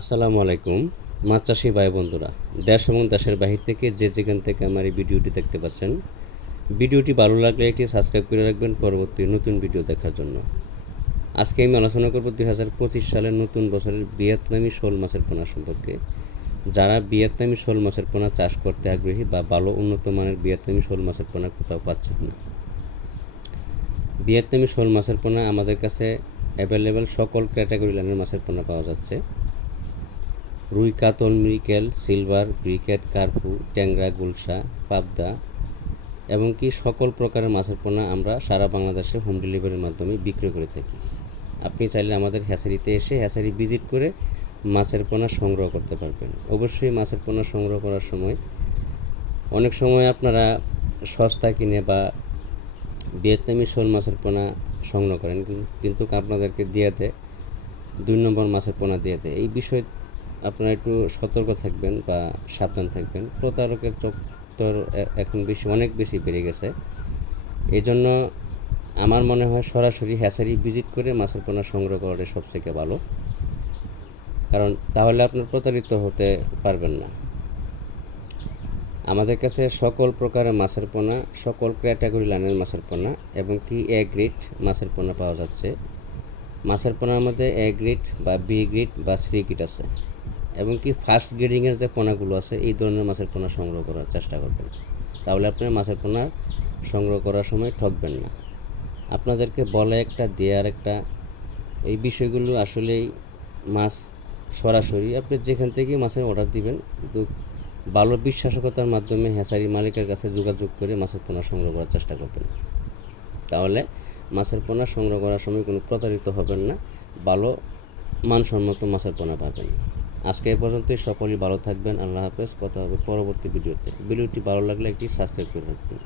আসসালামু আলাইকুম মাছ চাষি ভাই বন্ধুরা, দেশ এবং দেশের বাহির থেকে যে যেখান থেকে আমার এই ভিডিওটি দেখতে পাচ্ছেন, ভিডিওটি ভালো লাগলে একটি সাবস্ক্রাইব করে রাখবেন পরবর্তী নতুন ভিডিও দেখার জন্য। আজকে আমি আলোচনা করব 2025 সালের নতুন বছরের ভিয়েতনামি শোল মাছের পোনা সম্পর্কে। যারা ভিয়েতনামি শোল মাছের পোনা চাষ করতে আগ্রহী বা ভালো উন্নত মানের ভিয়েতনামি শোল মাছের পোনা কোথাও পাচ্ছেন না, ভিয়েতনামি শোল মাছের পোনা আমাদের কাছে অ্যাভেলেবেল সকল ক্যাটাগরি লাইনের মাছের পোনা পাওয়া যাচ্ছে। রুই, কাতল, মৃগেল, সিলভার, ব্রিকেট, কার্পু, ট্যাংরা, গুলশা, পাবদা এবং কি সকল প্রকারের মাছের পোনা আমরা সারা বাংলাদেশে হোম ডেলিভারির মাধ্যমে বিক্রি করে থাকি। আপনি চাইলে আমাদের হ্যাচারিতে এসে হ্যাচারি ভিজিট করে মাছের পোনা সংগ্রহ করতে পারবেন। অবশ্যই মাছের পোনা সংগ্রহ করার সময় অনেক সময় আপনারা সস্তা কিনে বা ভিয়েতনামি শোল মাছের পোনা সংগ্রহ করেন, কিন্তু আপনাদেরকে দিয়ে দেয় 2 নম্বর মাছের পোনা দিয়ে দেয়। এই বিষয়ে আপনারা একটু সতর্ক থাকবেন বা সাবধান থাকবেন। প্রতারকের চক্কর এখন অনেক বেশি বেড়ে গেছে। এই জন্য আমার মনে হয় সরাসরি হ্যাচারি ভিজিট করে মাছের পোনা সংগ্রহ করাটাই সবথেকে ভালো, কারণ তাহলে আপনার প্রতারিত হতে পারবেন না। আমাদের কাছে সকল প্রকারের মাছের পোনা, সকল ক্যাটাগরি লাইনের মাছের পোনা এবং কি এ গ্রেড মাছের পোনা পাওয়া যাচ্ছে। মাছের পোনার মধ্যে এ গ্রেড বা বি গ্রেড বা সি গ্রেড আছে এবং কি ফার্স্ট গ্রেডিংয়ের যে পোনাগুলো আছে এই ধরনের মাছের পোনা সংগ্রহ করার চেষ্টা করবেন, তাহলে আপনার মাছের পোনা সংগ্রহ করার সময় ঠকবেন না। আপনাদেরকে বলে একটা দেয়ার একটা, এই বিষয়গুলো আসলেই মাছ সরাসরি আপনি যেখান থেকে মাছের অর্ডার দিবেন, কিন্তু ভালো বিশ্বাসকতার মাধ্যমে হ্যাচারি মালিকের কাছে যোগাযোগ করে মাছের পোনা সংগ্রহ করার চেষ্টা করবেন, তাহলে মাছের পোনা সংগ্রহ করার সময় কোনো প্রতারিত হবেন না, ভালো মানসম্মত মাছের পোনা পাবেন। আজকে এ পর্যন্তই, সকলেই ভালো থাকবেন। আল্লাহ হাফেজ। কথা হবে পরবর্তী ভিডিওতে। ভিডিওটি ভালো লাগলে একটি সাবস্ক্রাইব করে রাখবেন।